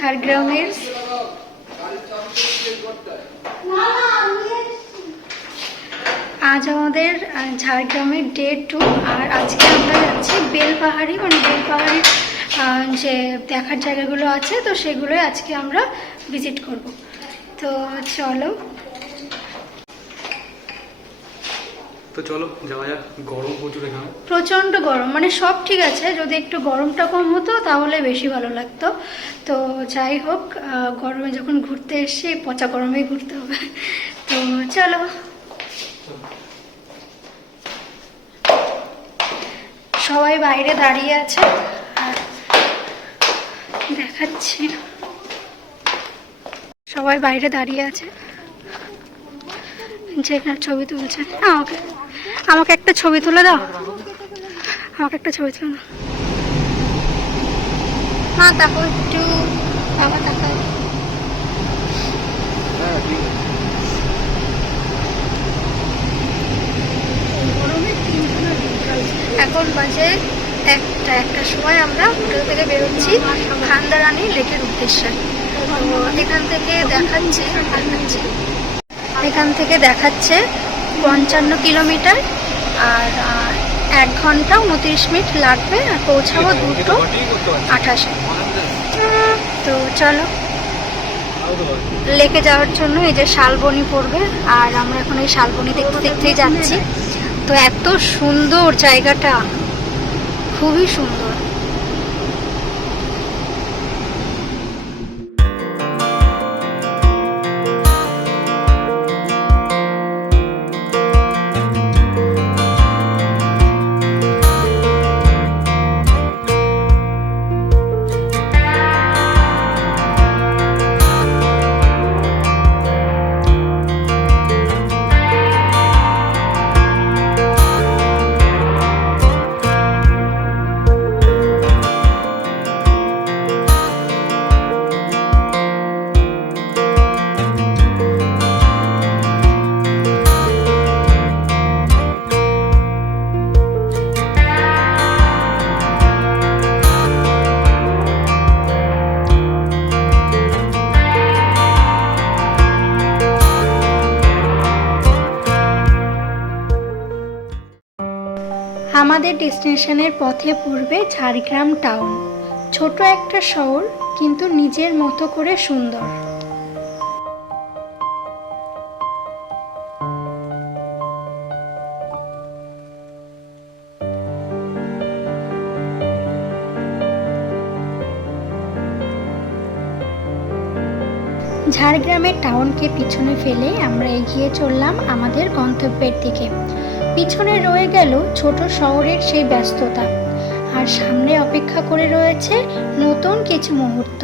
ঝাড়গ্রামের। আজ আমাদের ঝাড়গ্রামের ডে 2 আর আজকে আমরা যাচ্ছি বেলপাহাড়ি, মানে বেলপাহাড়ির যে দেখার জায়গাগুলো আছে তো সেগুলোই আজকে আমরা ভিজিট করব। তো চলো যাওয়া যাক। গরম প্রচুর এখানে, প্রচণ্ড গরম, মানে সব ঠিক আছে, যদি একটু গরমটা কম হতো তাহলে বেশি ভালো লাগতো। তো যাই হোক, গরমে যখন ঘুরতে এসছি পচা গরমেই ঘুরতে হবে। তো চলো, সবাই বাইরে দাঁড়িয়ে আছে আর দেখাচ্ছি, সবাই বাইরে দাঁড়িয়ে আছে, যেখানে ছবি তুলছে। আমাকে একটা ছবি তুলে দাও, আমাকে একটা ছবি তুলে দাও। মা তাকো একটু, বাবা তাকাও। এখন বাজে একটার সময় আমরা হোটেল থেকে বেরোচ্ছি খান্দারানী লেকের উদ্দেশ্যে। তো এখান থেকে দেখাচ্ছে 55 কিলোমিটার আর 1 ঘন্টা 29 মিনিট লাগবে, আর পৌঁছাবো 2:28। তো চলো, লেকে যাওয়ার জন্য এই যে শালবনি পড়বে, আর আমরা এখন এই শালবনি দেখতেই যাচ্ছি। তো এত সুন্দর জায়গাটা, খুবই সুন্দর। আমাদের ডেস্টিনেশনের পথে পড়বে ঝাড়গ্রাম টাউন। ছোট একটা শহর, কিন্তু নিজের মতো করে সুন্দর। ঝাড়গ্রামের টাউনকে পিছনে ফেলে আমরা এগিয়ে চললাম আমাদের গন্তব্যের দিকে। পিছনে রয়ে গেল ছোট শহরের সেই ব্যস্ততা, আর সামনে অপেক্ষা করে রয়েছে নতুন কিছু মুহূর্ত।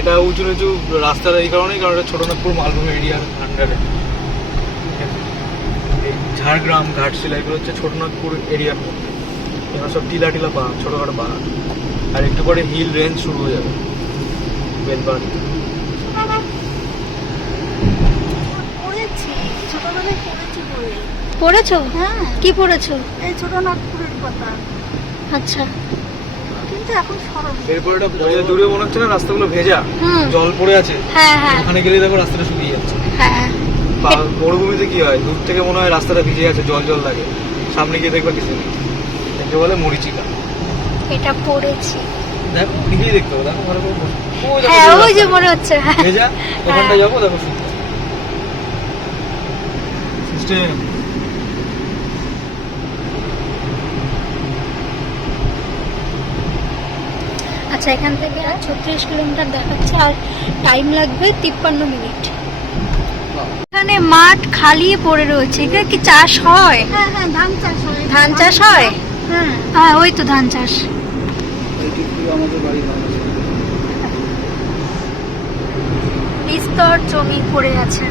এটা উঁচু নিচু রাস্তার এই কারণেই, কারণ এটা ছোটনাগপুর মালভূমি এরিয়ার আন্ডারে। এই ঝাড়গ্রাম, ঘাটশিলা এগুলো হচ্ছে ছোটনাগপুর এরিয়ার মধ্যে। এখানে সব টিলা পাহাড়, ছোটোখাটো পাহাড়, আর একটু পরে হিল রেঞ্জ শুরু হয়ে যাবে বেলপাহাড়ি। পড়েছো? হ্যাঁ। কি পড়েছো? এই ছোটনাগপুরের কথা। আচ্ছা, এরপর এটা দূরে মনে হচ্ছে না রাস্তাগুলো ভেজা, জল পড়ে আছে। হ্যাঁ হ্যাঁ, ওখানে গেলে দেখো রাস্তাটা শুকিয়ে যাচ্ছে। হ্যাঁ, মরুভূমিতে কি হয়, দূর থেকে মনে হয় রাস্তাটা ভিজে আছে, জল জল লাগে, সামনে গিয়ে দেখবা কিছু নেই, দেখতে বলে মরিচিকা। এটা পড়েছি, দেখো নিজেই দেখতে হবে। দেখো ঘরে হ্যাঁ ওই যে মনে হচ্ছে ভেজা, ওখানটা যাবো, দেখো সিস্টেম। আচ্ছা, এখান থেকে আর 36 কিলোমিটার দেখাচ্ছে, আর টাইম লাগবে 53 মিনিট। এখানে মাঠ খালি পড়ে রয়েছে, এখানে কি চাষ হয়? হ্যাঁ হ্যাঁ, ধান চাষ হয়। ধান চাষ হয়? হ্যাঁ হ্যাঁ, ওই তো ধান চাষ। বিস্তর জমি পড়ে আছে।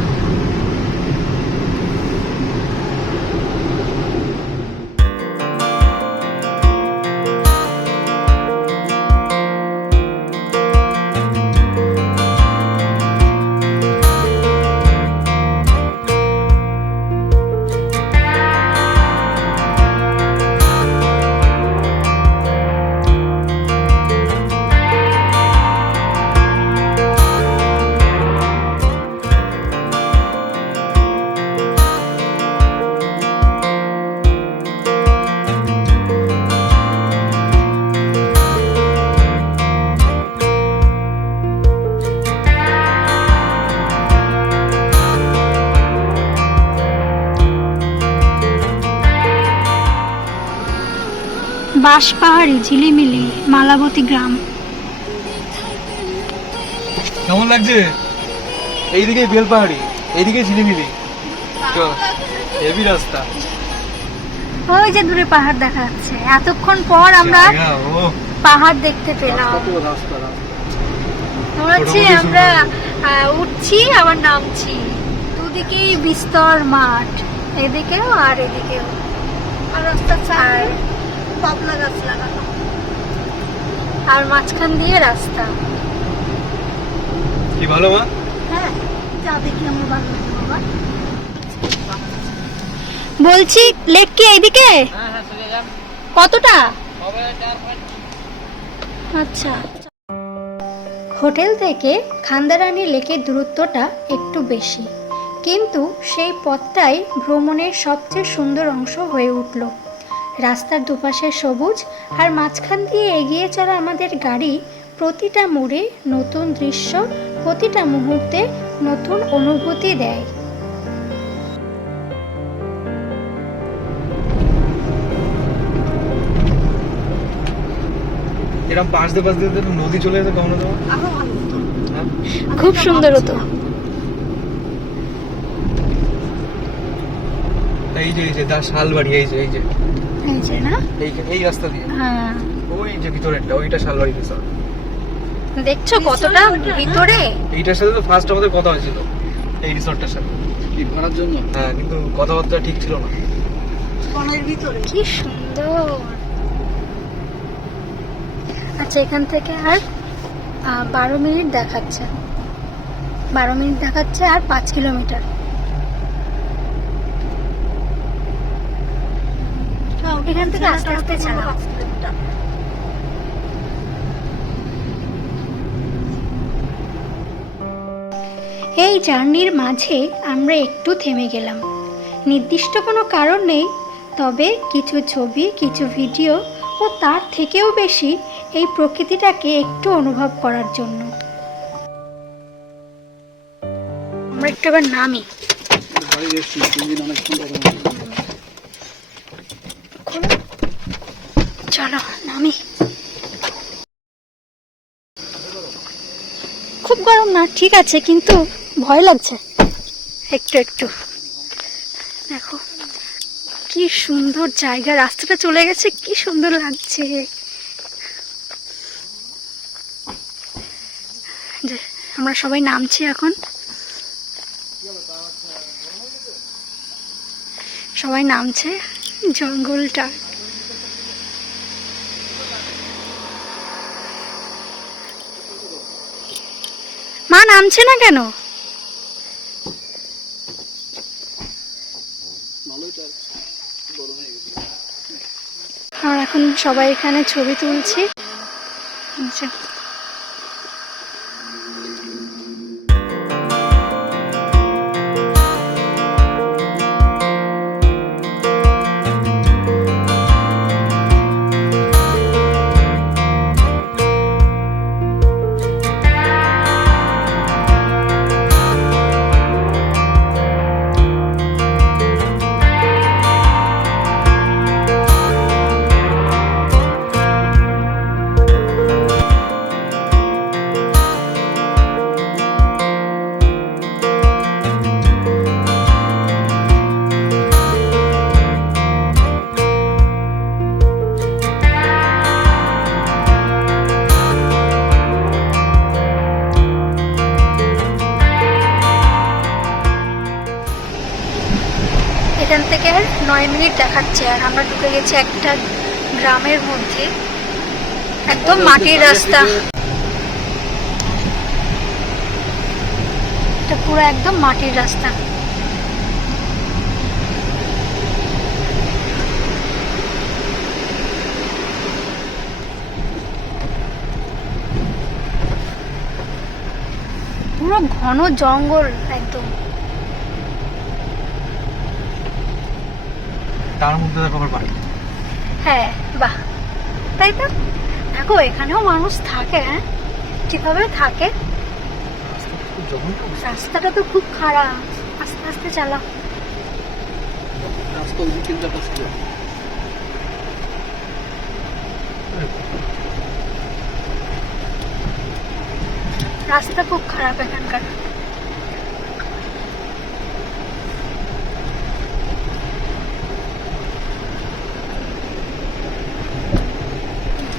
বাঁশপাহাড়ি, ঝিলিমিলি, মালাবতী গ্রাম। কেমন লাগছে? এইদিকে বেলপাহাড়ি, এইদিকে ঝিলিমিলি, হেভি রাস্তা। ওই যে দূরে পাহাড় দেখা যাচ্ছে। এতক্ষণ পর আমরা জায়গা, ও পাহাড় দেখতে পেলাম। কত রাস্তা মনে হচ্ছে আমরা উঠছি আবার নামছি। দুদিকেই বিস্তর মাঠ, এদিকেও আর এদিকেও। আর রাস্তার চার বাবলা গাছ লাগানো। আর মাঝখান দিয়ে রাস্তা। কি ভালো মা? হ্যাঁ, যা দেখি আমার ভালো লাগে বাবা। বলছি লেক কি এইদিকে? কতটা? আচ্ছা। হোটেল থেকে খান্দারানী লেকের দূরত্বটা একটু বেশি, কিন্তু সেই পথটাই ভ্রমণের সবচেয়ে সুন্দর অংশ হয়ে উঠল। রাস্তার দুপাশে সবুজ আর মাঝখান দিয়ে এগিয়ে চলা আমাদের গাড়ি প্রতিটা মোড়ে নতুন দৃশ্য, প্রতিটা মুহূর্তে নতুন অনুভূতি দেয়। এরকম পাশ দিয়ে নদী চলে যেত কখনো তোমার? আরো ভালো হতো। হ্যাঁ? খুব সুন্দর হতো। এই যে দা শালবাড়ি, এই যে এই যে না? এই রাস্তা দিয়ে, হ্যাঁ, ওই যে ভিতরেরটা, ওইটা শালবাড়ি রিসর্ট। দেখছো কতটা ভিতরে? এইটার সাথে তো ফার্স্ট আমাদের কথা হয়েছিল, এই রিসর্টটার সাথে কি ভাড়ার জন্য। হ্যাঁ, কিন্তু কথাবার্তা ঠিক ছিল না। বনের ভিতরে কি সুন্দর। আচ্ছা, এখান থেকে আর 12 মিনিট দেখাচ্ছে। 12 মিনিট দেখাচ্ছে আর 5 কিলোমিটার। এখান থেকে আস্তে আস্তে চালাও। এই জার্নির মাঝে আমরা একটু থেমে গেলাম। নির্দিষ্ট কোনো কারণ নেই, তবে কিছু ছবি, কিছু ভিডিও ও তার থেকেও বেশি এই প্রকৃতিটাকে একটু অনুভব করার জন্য। আমরা একটু এবার নামি। চলো নামি। খুব গরম না, ঠিক আছে, কিন্তু ভয় লাগছে একটু একটু। দেখো কি সুন্দর জায়গা, রাস্তাটা চলে গেছে, কি সুন্দর লাগছে। আমরা সবাই নামছি এখন, সবাই নামছে। জঙ্গলটা মা নামছে না কেন? আর এখন সবাই এখানে ছবি তুলছি। আচ্ছা, এখান থেকে আর 9 মিনিট দেখাচ্ছে, আর আমরা ঢুকে গেছি একটা গ্রামের মধ্যে। একদম মাটির রাস্তা, এটা পুরো একদম মাটির রাস্তা। পুরো ঘন জঙ্গল একদম। তার মধ্যে দেখো আবার বাড়ি। হ্যাঁ, বাহ, তাই তো। দেখো এখানেও মানুষ থাকে। হ্যাঁ, কিভাবে থাকে। রাস্তাটা তো খুব খারাপ, আস্তে আস্তে চালাও। রাস্তা খুব খারাপ এখানকার।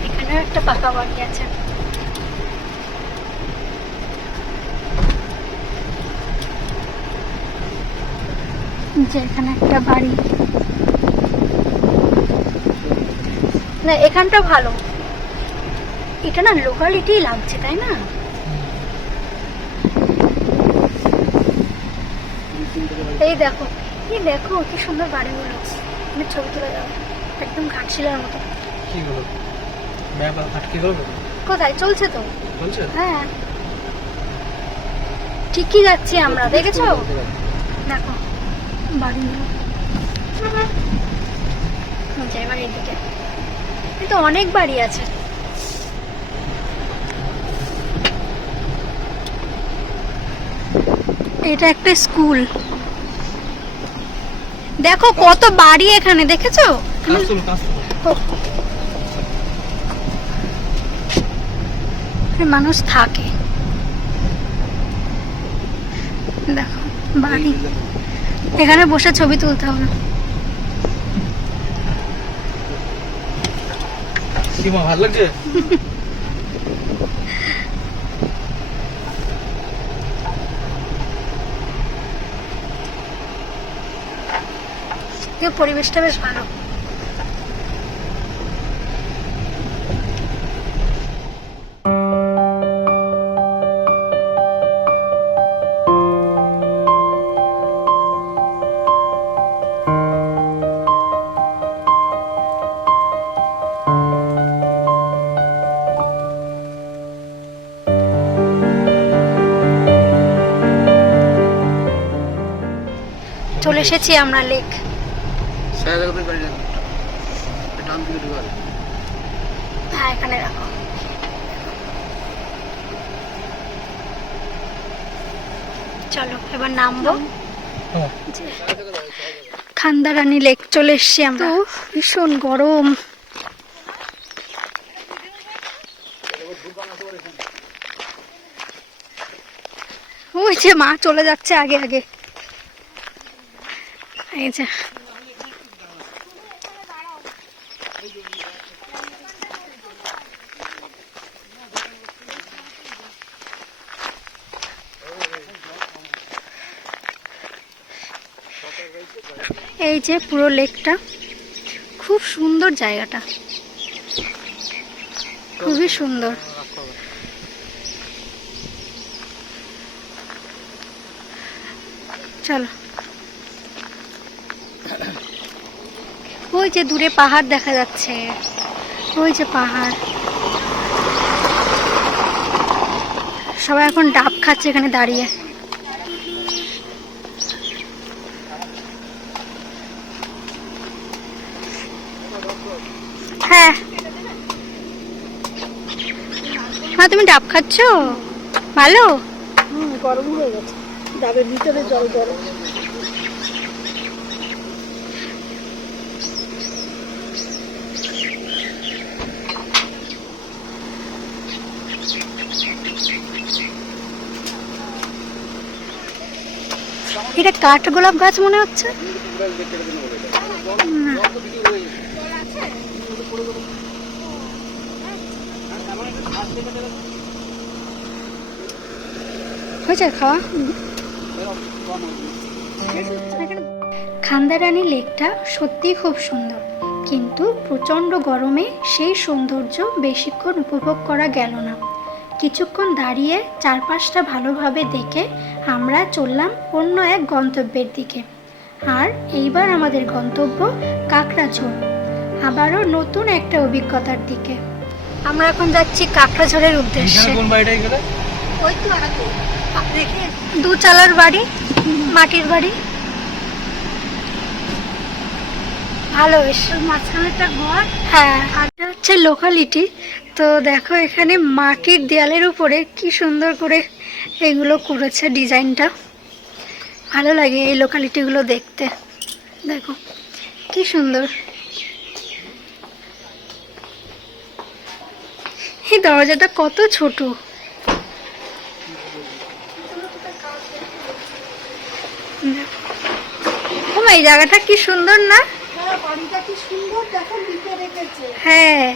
এখানেও একটা পাকা বাড়ি আছে। যে এখানে একটা বাড়ি, না এখানটা ভালো, এটা না লোকালিটি লাগছে তাই না? এই দেখো, এই দেখো কি সুন্দর বাড়িগুলো, আমি ছবি তুলে যাবো একদম ঘাটশিলার মতো। কি হলো, ম্যাপ আটকে গেল? কোথায় চলছে তো? চলছে? হ্যাঁ ঠিকই যাচ্ছি আমরা, দেখেছো? দেখো বাড়িগুলো, এবার এদিকে কিন্তু অনেক বাড়ি আছে। এটা একটা স্কুল, দেখো কত বাড়ি এখানে, দেখেছো? মানুষ থাকে, দেখো বাড়ি, এখানে বসে ছবি তুলতে হবে। কি মা ভালো লাগছে? পরিবেশটা বেশ ভালো। চলে এসেছি আমরা লেক। হ্যাঁ এখানে রাখো। চলো এবার নামবো। খান্দারানী লেক চলে এসছি আমরা। ভীষণ গরম, ওই যে মা চলে যাচ্ছে আগে আগে। এই যে এই যে পুরো লেকটা, খুব সুন্দর জায়গাটা, খুবই সুন্দর। চলো, ওই যে দূরে পাহাড় দেখা যাচ্ছে, ওই যে পাহাড়, সবাই এখন ডাব খাচ্ছে এখানে দাঁড়িয়ে। হ্যাঁ মা তুমি ডাব খাচ্ছ? ভালো? গরম হয়ে গেছে, ডাবের ভিতরে জল গরম। এটা কাঠগোলাপ গাছ মনে হচ্ছে। হয়েছে খাওয়া। খান্দারানী লেকটা সত্যিই খুব সুন্দর, কিন্তু প্রচণ্ড গরমে সেই সৌন্দর্য বেশিক্ষণ উপভোগ করা গেল না। কিছুক্ষণ দাঁড়িয়ে চারপাশটা ভালোভাবে দেখে আমরা চললাম অন্য এক গন্তব্যের দিকে। আর এইবার আমাদের গন্তব্য কাকড়াঝোড়, আবারও নতুন একটা অভিজ্ঞতার দিকে। আমরা এখন যাচ্ছি কাকড়াঝোড়ের উদ্দেশ্যে। কোন বাড়িটাই গেলে? ওই তো দেখে দুচালার বাড়ি, মাটির বাড়ি, ভালো বেশ, মাঝখানে একটা ঘর। হ্যাঁ আর হচ্ছে লোকালিটি। তো দেখো এখানে মাটির দেয়ালের উপরে কি সুন্দর করে এগুলো করেছে, ডিজাইনটা ভালো লাগে এই লোকালিটিগুলো দেখতে। দেখো কি সুন্দর। এই দরজাটা কত ছোট। ও মা, এই জায়গাটা কি সুন্দর না? হ্যাঁ, বাড়িটা কি সুন্দর দেখো, লিখে রেখেছে। হ্যাঁ।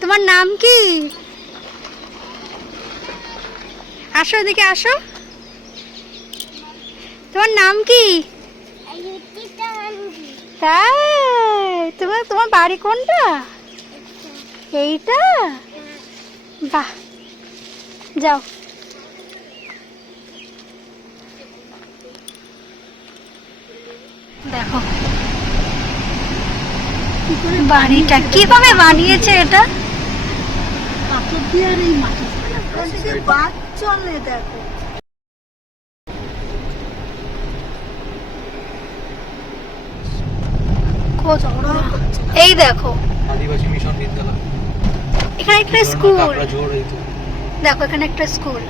তোমার নাম কি? আসো, এদিকে আসো। তোমার নাম কি? তাই? তোমার বাড়ি কোনটা? এইটা? বাহ, যাও। দেখো বাড়িটা কিভাবে বানিয়েছে এটা। পাথর দিয়ে আর এই মাটি ওদিকে বাস চলে দেখো। কত বড়। এই দেখো, আদিবাসী মিশন বিদ্যালয়। এখানে একটা স্কুল। কাকড়া ঝোড় এই তো। দেখো এখানে একটা স্কুল।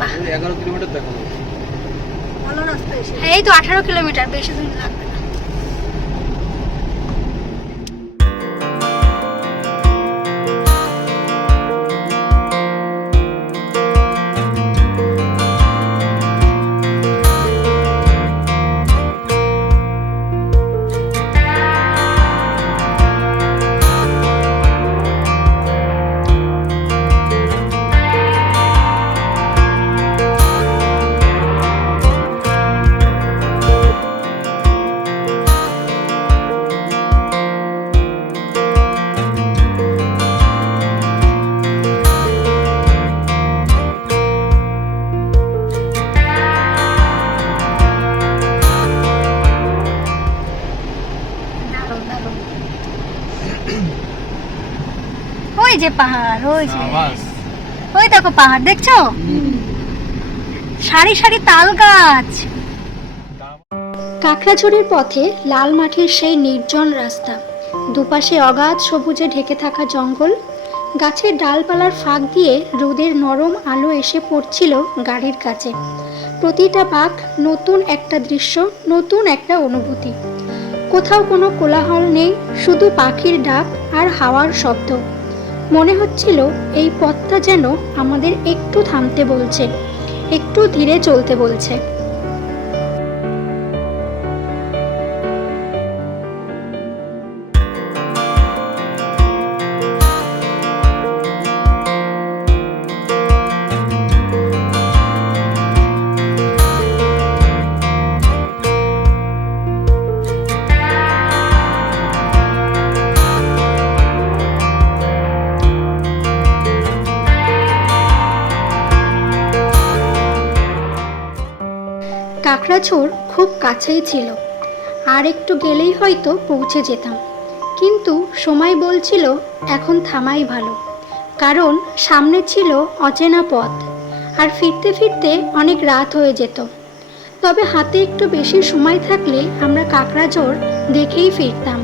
11 কিলোমিটার দেখা যাবে। ভালো রাস্তা এসে। এই তো 18 কিলোমিটার, বেশি দূর লাগবে না। ওই যে পাহাড়, ওই যে, সাবাস। ওই দেখো পাহাড় দেখছো, সারি সারি তাল গাছ। কাকড়াঝোড়ের পথে লাল মাটির সেই নির্জন রাস্তা, দুপাশে অগাধ সবুজে ঢেকে থাকা জঙ্গল, গাছের ডালপালার ফাঁক দিয়ে রোদের নরম আলো এসে পড়ছিল গাড়ির কাছে। প্রতিটা বাঁক নতুন একটা দৃশ্য, নতুন একটা অনুভূতি। কোথাও কোনো কোলাহল নেই, শুধু পাখির ডাক আর হাওয়ার শব্দ। মনে হচ্ছিল এই পথটা যেন আমাদের একটু থামতে বলছে, একটু ধীরে চলতে বলছে। কাকড়াঝোড় খুব কাছেই ছিল, আর একটু গেলেই হয়তো পৌঁছে যেতাম, কিন্তু সময় বলছিল এখন থামাই ভালো, কারণ সামনে ছিল অচেনা পথ, আর ফিরতে ফিরতে অনেক রাত হয়ে যেত। তবে হাতে একটু বেশি সময় থাকলে আমরা কাকড়াঝোড় দেখেই ফিরতাম।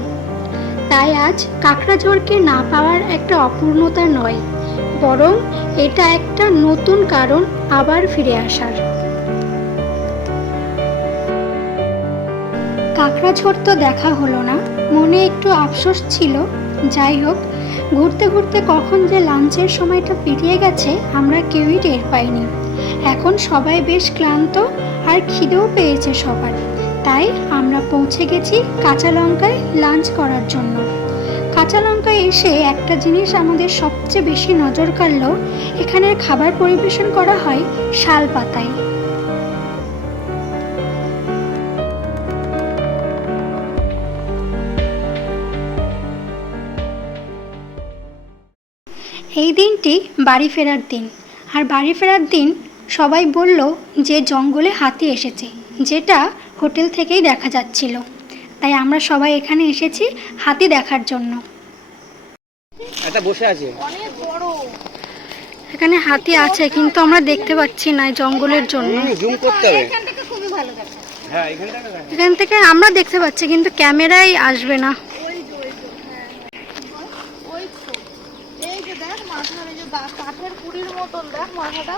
তাই আজ কাকড়াঝোড়কে না পাওয়ার একটা অপূর্ণতা নয়, বরং এটা একটা নতুন কারণ আবার ফিরে আসার। কাকড়াঝোড় তো দেখা হলো না, মনে একটু আফসোস ছিল। যাই হোক, ঘুরতে ঘুরতে কখন যে লাঞ্চের সময়টা পেরিয়ে গেছে আমরা কেউই টের পাইনি। এখন সবাই বেশ ক্লান্ত আর খিদেও পেয়েছে সবার, তাই আমরা পৌঁছে গেছি কাঁচা লঙ্কায় লাঞ্চ করার জন্য। কাঁচা লঙ্কায় এসে একটা জিনিস আমাদের সবচেয়ে বেশি নজর কাড়ল, এখানের খাবার পরিবেশন করা হয় শাল পাতায়। এই দিনটি বাড়ি ফেরার দিন, আর বাড়ি ফেরার দিন সবাই বলল যে জঙ্গলে হাতি এসেছে, যেটা হোটেল থেকেই দেখা যাচ্ছিল। তাই আমরা সবাই এখানে এসেছি হাতি দেখার জন্য। এটা বসে আছে। অনেক বড়। এখানে হাতি আছে কিন্তু আমরা দেখতে পাচ্ছি না এই জঙ্গলের জন্য। জুম করতে হবে। এখান থেকে খুবই ভালো দেখা। হ্যাঁ এখানটা দেখা। এখান থেকে আমরা দেখতে পাচ্ছি কিন্তু ক্যামেরায় আসবে না। ওই তো হ্যাঁ ওই তো এই যে দেখ মাথার এই যে কাঠের কুড়ির মতন দেখ মাথাটা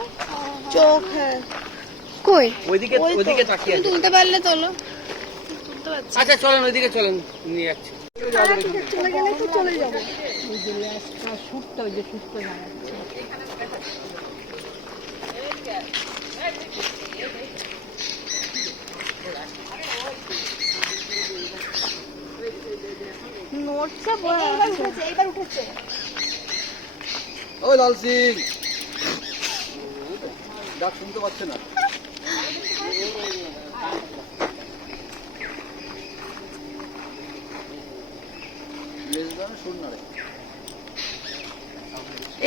চোখ। হ্যাঁ কই? ওইদিকে তাকিয়ে আছে। তুলতে পারলে তোলো। তুলতে পারছি। আচ্ছা চলেন ওইদিকে চলেন, নিয়ে যাচ্ছি। চলে গেলে তো চলে যাবো। নড়ছে এইবার উঠেছে। ওই লাল সিং ডাক শুনতে পাচ্ছে না।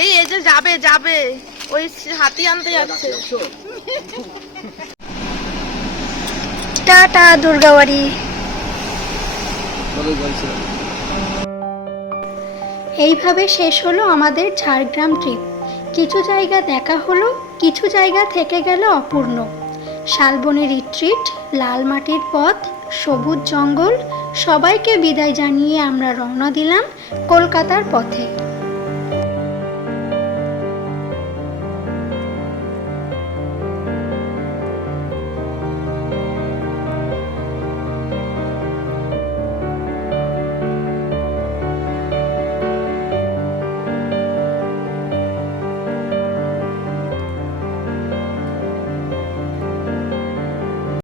এই যে যাবে ওই হাতি আনতে যাচ্ছে। টাটা দুর্গাবাড়ি। এইভাবে শেষ হলো আমাদের ঝাড়গ্রাম ট্রিপ। কিছু জায়গা দেখা হলো, কিছু জায়গা থেকে গেল অপূর্ণ। শালবনী রিট্রিট, লাল মাটির পথ, সবুজ জঙ্গল, সবাইকে বিদায় জানিয়ে আমরা রওনা দিলাম কলকাতার পথে।